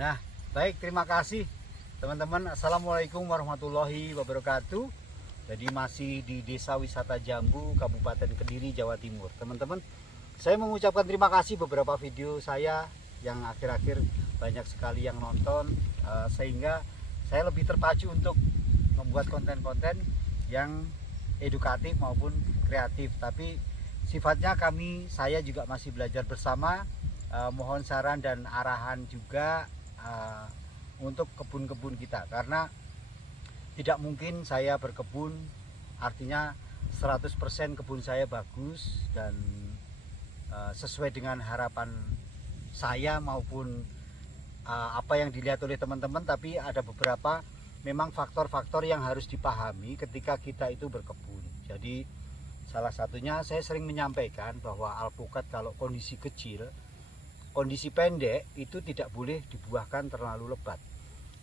Nah, baik, terima kasih teman-teman. Assalamualaikum warahmatullahi wabarakatuh. Jadi masih di Desa Wisata Jambu, Kabupaten Kediri, Jawa Timur. Teman-teman, saya mengucapkan terima kasih beberapa video saya yang akhir-akhir banyak sekali yang nonton, sehingga saya lebih terpacu untuk membuat konten-konten yang edukatif maupun kreatif. Tapi sifatnya saya juga masih belajar bersama. Mohon saran dan arahan juga untuk kebun-kebun kita, karena tidak mungkin saya berkebun artinya 100% kebun saya bagus dan sesuai dengan harapan saya maupun apa yang dilihat oleh teman-teman. Tapi ada beberapa memang faktor-faktor yang harus dipahami ketika kita itu berkebun. Jadi salah satunya saya sering menyampaikan bahwa alpukat kalau kondisi kecil, kondisi pendek itu tidak boleh dibuahkan terlalu lebat,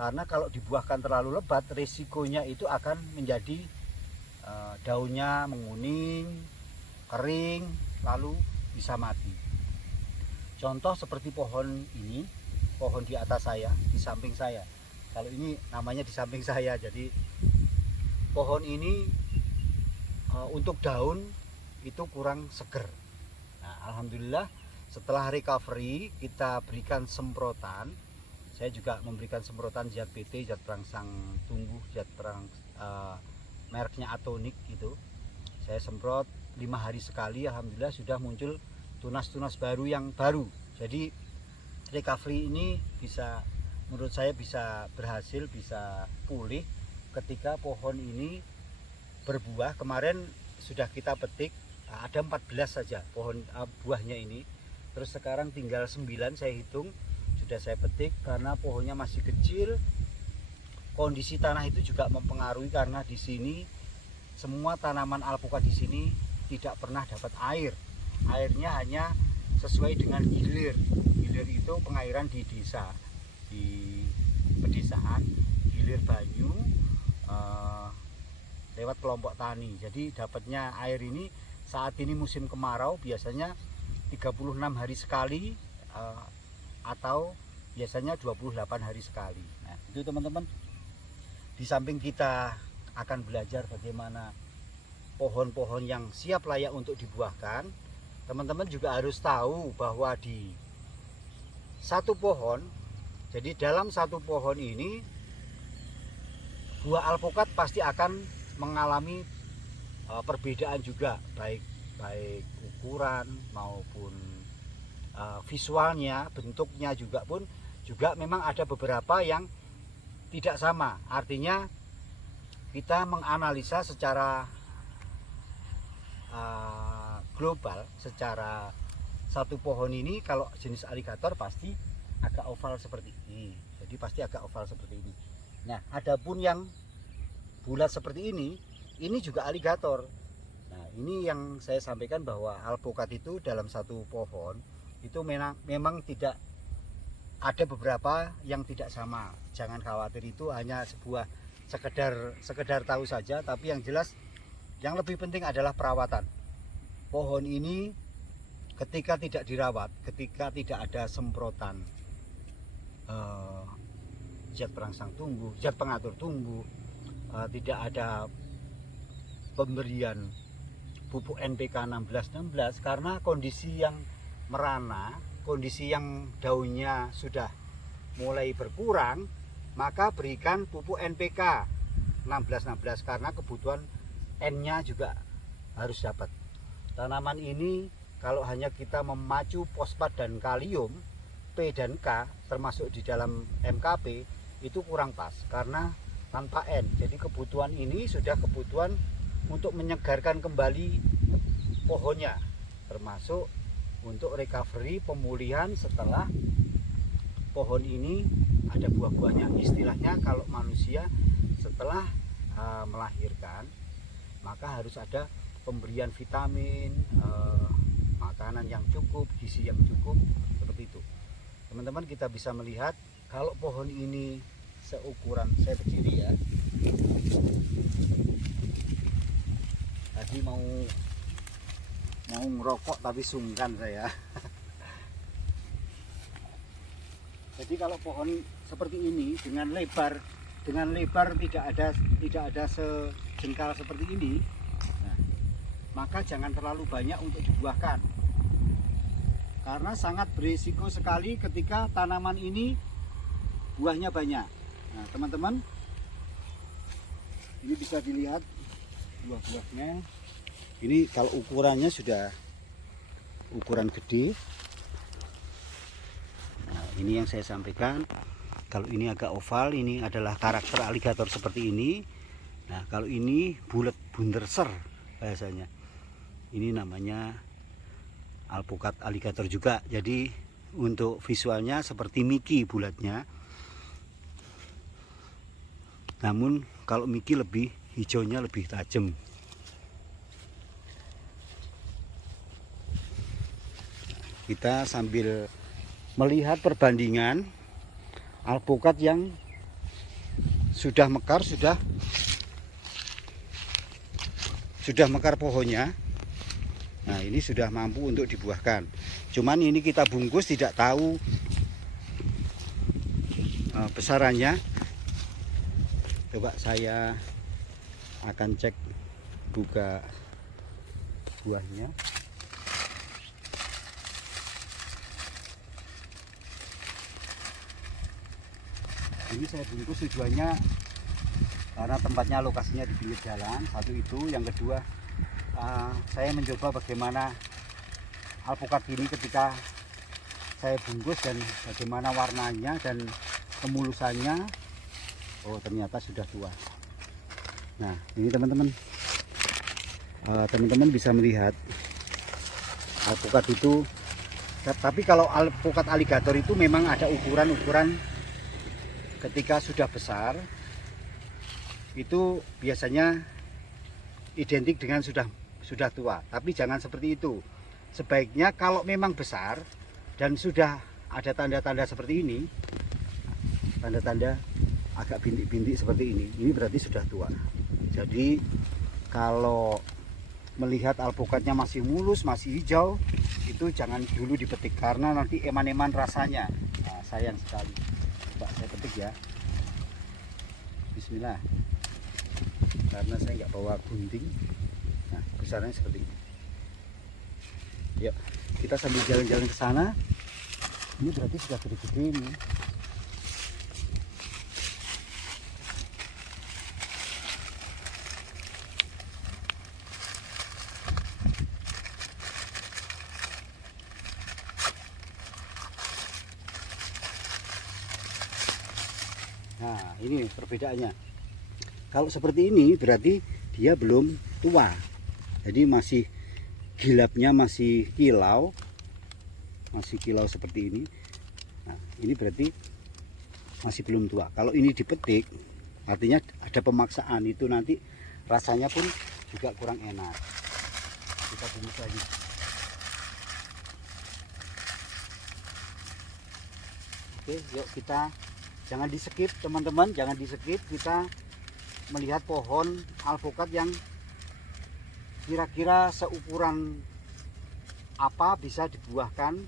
karena kalau dibuahkan terlalu lebat risikonya itu akan menjadi daunnya menguning, kering, lalu bisa mati. Contoh seperti pohon ini, pohon di atas saya, di samping saya. Kalau ini namanya di samping saya, jadi pohon ini untuk daun itu kurang seger. Nah, alhamdulillah setelah recovery kita berikan semprotan. Saya juga memberikan semprotan zat PT, zat perangsang tumbuh, mereknya Atonik itu. Saya semprot 5 hari sekali, alhamdulillah sudah muncul tunas-tunas baru yang baru. Jadi recovery ini bisa, menurut saya bisa berhasil, bisa pulih ketika pohon ini berbuah. Kemarin sudah kita petik, ada 14 saja pohon buahnya ini. Terus sekarang tinggal 9 saya hitung, sudah saya petik. Karena pohonnya masih kecil, kondisi tanah itu juga mempengaruhi, karena di sini semua tanaman alpukat di sini tidak pernah dapat air. Airnya hanya sesuai dengan hilir. Hilir itu pengairan di desa, di pedesaan, hilir banyu lewat kelompok tani. Jadi dapatnya air ini saat ini musim kemarau biasanya 36 hari sekali, atau biasanya 28 hari sekali. Nah, itu teman-teman. Di samping kita akan belajar bagaimana pohon-pohon yang siap layak untuk dibuahkan, teman-teman juga harus tahu bahwa di satu pohon, jadi dalam satu pohon ini buah alpukat pasti akan mengalami perbedaan juga, baik ukuran maupun visualnya, bentuknya juga memang ada beberapa yang tidak sama. Artinya kita menganalisa secara global, secara satu pohon ini kalau jenis aligator pasti agak oval seperti ini. Jadi pasti agak oval seperti ini. Nah, adapun yang bulat seperti ini juga aligator. Nah, ini yang saya sampaikan bahwa alpukat itu dalam satu pohon itu memang tidak, ada beberapa yang tidak sama. Jangan khawatir, itu hanya sebuah sekedar tahu saja. Tapi yang jelas yang lebih penting adalah perawatan. Pohon ini ketika tidak dirawat, ketika tidak ada semprotan zat perangsang tumbuh, zat pengatur tumbuh, tidak ada pemberian pupuk NPK 1616, karena kondisi yang merana, kondisi yang daunnya sudah mulai berkurang, maka berikan pupuk NPK 1616 karena kebutuhan N-nya juga harus dapat. Tanaman ini kalau hanya kita memacu fosfat dan kalium, P dan K termasuk di dalam MKP, itu kurang pas karena tanpa N. Jadi kebutuhan ini sudah kebutuhan untuk menyegarkan kembali pohonnya, termasuk untuk recovery, pemulihan setelah pohon ini ada buah-buahnya. Istilahnya kalau manusia setelah melahirkan, maka harus ada pemberian vitamin, makanan yang cukup, gizi yang cukup, seperti itu. Teman-teman, kita bisa melihat kalau pohon ini seukuran, saya berdiri ya, tadi mau ngerokok tapi sungkan saya. Jadi kalau pohon seperti ini dengan lebar tidak ada sejengkal seperti ini, nah, maka jangan terlalu banyak untuk dibuahkan, karena sangat berisiko sekali ketika tanaman ini buahnya banyak. Nah teman-teman, ini bisa dilihat buah-buahnya. Ini kalau ukurannya sudah ukuran gede. Nah, ini yang saya sampaikan. Kalau ini agak oval, ini adalah karakter aligator seperti ini. Nah, kalau ini bulat bunderser bahasanya. Ini namanya alpukat aligator juga. Jadi untuk visualnya seperti Mickey bulatnya. Namun kalau Mickey lebih hijaunya lebih tajam. Kita sambil melihat perbandingan alpukat yang sudah mekar, sudah mekar pohonnya. Nah, ini sudah mampu untuk dibuahkan. Cuman ini kita bungkus tidak tahu besarannya. Coba saya akan cek buka buahnya. Ini saya bungkus tujuannya karena tempatnya lokasinya di pinggir jalan, satu itu. Yang kedua, saya mencoba bagaimana alpukat ini ketika saya bungkus dan bagaimana warnanya dan kemulusannya. Oh, ternyata sudah tua. Nah, ini teman-teman, teman-teman bisa melihat alpukat itu. Tapi kalau alpukat aligator itu memang ada ukuran-ukuran. Ketika sudah besar itu biasanya identik dengan sudah tua, tapi jangan seperti itu. Sebaiknya kalau memang besar dan sudah ada tanda-tanda seperti ini, tanda-tanda agak bintik-bintik seperti ini berarti sudah tua. Jadi kalau melihat alpukatnya masih mulus, masih hijau, itu jangan dulu dipetik karena nanti eman-eman rasanya. Nah, sayang sekali. Coba saya petik ya. Bismillah. Karena saya nggak bawa gunting. Nah, besarnya seperti ini. Yuk, kita sambil jalan-jalan ke sana. Ini berarti sudah gede-gede ini. Nah, ini perbedaannya. Kalau seperti ini berarti dia belum tua. Jadi masih gilapnya masih kilau. Masih kilau seperti ini. Nah, ini berarti masih belum tua. Kalau ini dipetik, artinya ada pemaksaan, itu nanti rasanya pun juga kurang enak. Kita bungkus lagi. Oke, yuk kita jangan di skip teman-teman, jangan di skip. Kita melihat pohon alpukat yang kira-kira seukuran apa bisa dibuahkan,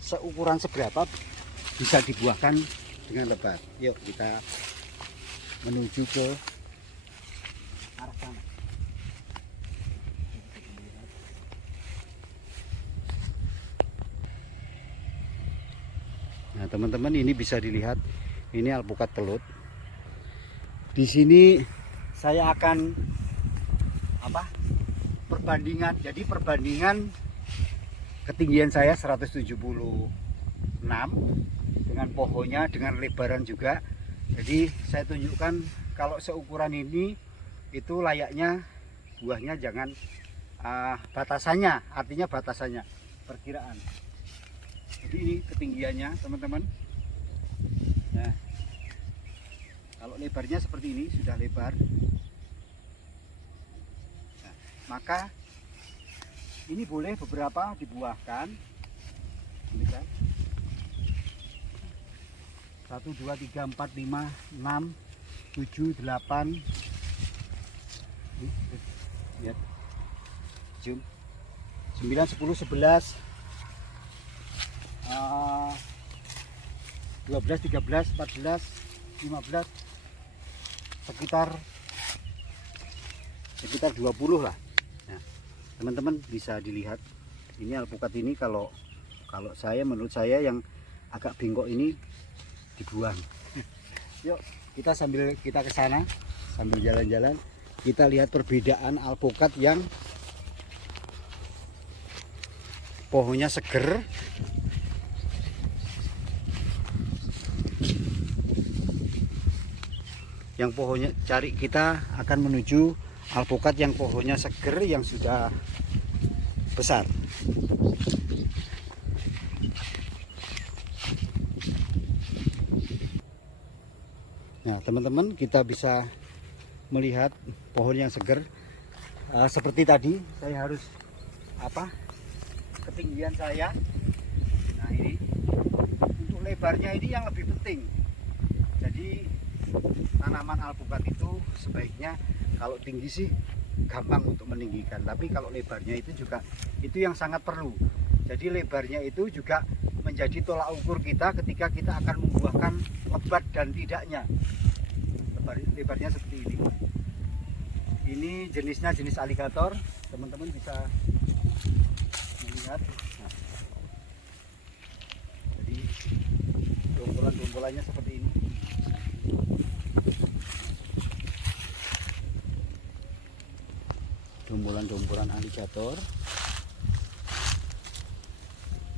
seukuran seberapa bisa dibuahkan dengan lebat. Yuk kita menuju ke arah sana. Nah teman-teman, ini bisa dilihat, ini alpukat pelut. Di sini saya akan perbandingan. Jadi perbandingan ketinggian saya 176 dengan pohonnya, dengan lebaran juga. Jadi saya tunjukkan kalau seukuran ini itu layaknya buahnya jangan batasannya, artinya batasannya perkiraan. Jadi ini ketinggiannya teman-teman. Nah, kalau lebarnya seperti ini, sudah lebar. Nah, maka ini boleh beberapa dibuahkan. Ini kan 1, 2, 3, 4, 5, 6, 7, 8, 9, 10, 11, 12, 13, 14, 15, sekitar 20 lah. Nah, teman-teman bisa dilihat ini alpukat ini, kalau menurut saya yang agak bengkok ini dibuang. Yuk kita ke sana sambil jalan-jalan, kita lihat perbedaan alpukat yang pohonnya seger kita akan menuju alpukat yang pohonnya seger yang sudah besar. Nah teman-teman, kita bisa melihat pohon yang seger. Seperti tadi saya harus ketinggian saya. Nah ini untuk lebarnya ini yang lebih penting. Jadi tanaman alpukat itu sebaiknya kalau tinggi sih gampang untuk meninggikan, tapi kalau lebarnya itu juga itu yang sangat perlu. Jadi lebarnya itu juga menjadi tolak ukur kita ketika kita akan membuahkan lebat dan tidaknya. Lebarnya seperti ini. Ini jenisnya jenis aligator, teman-teman bisa melihat. Nah, jadi dombolan-dombolannya seperti ini. Dombolan-dombolan aligator.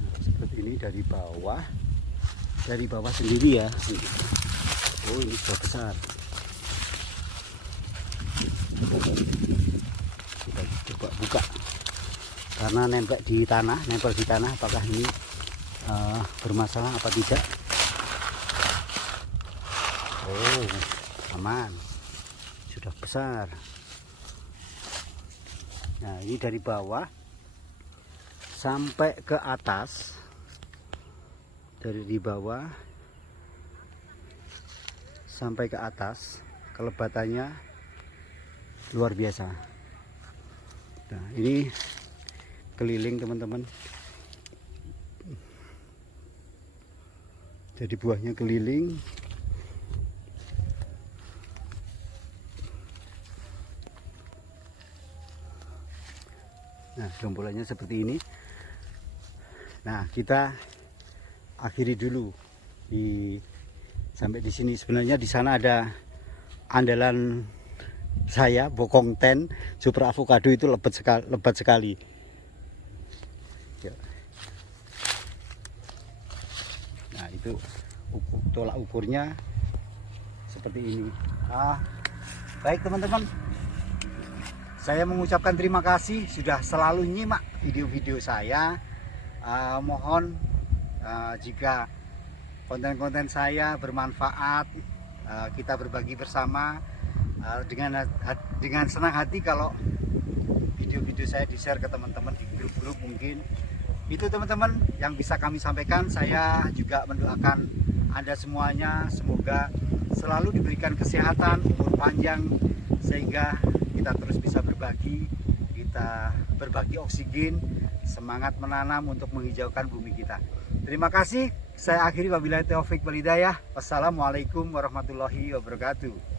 Nah, seperti ini dari bawah sendiri ya. Oh ini sudah besar. Kita coba buka karena nempel di tanah apakah ini bermasalah apa tidak. Oh aman, sudah besar. Nah ini dari bawah sampai ke atas, di bawah sampai ke atas kelebatannya luar biasa. Nah ini keliling teman-teman, jadi buahnya keliling. Nah dombolannya seperti ini. Nah kita akhiri dulu sampai di sini. Sebenarnya di sana ada andalan saya, bokong ten super avocado, itu lebat sekali. Nah itu tolak ukurnya seperti ini. Baik teman-teman, saya mengucapkan terima kasih sudah selalu nyimak video-video saya. Mohon jika konten-konten saya bermanfaat, kita berbagi bersama. Dengan senang hati kalau video-video saya di-share ke teman-teman di grup-grup mungkin. Itu teman-teman yang bisa kami sampaikan. Saya juga mendoakan Anda semuanya semoga selalu diberikan kesehatan, umur panjang, sehingga kita terus bisa berbagi oksigen, semangat menanam untuk menghijaukan bumi kita. Terima kasih. Saya akhiri, wabillahi taufik wal hidayah. Wassalamualaikum warahmatullahi wabarakatuh.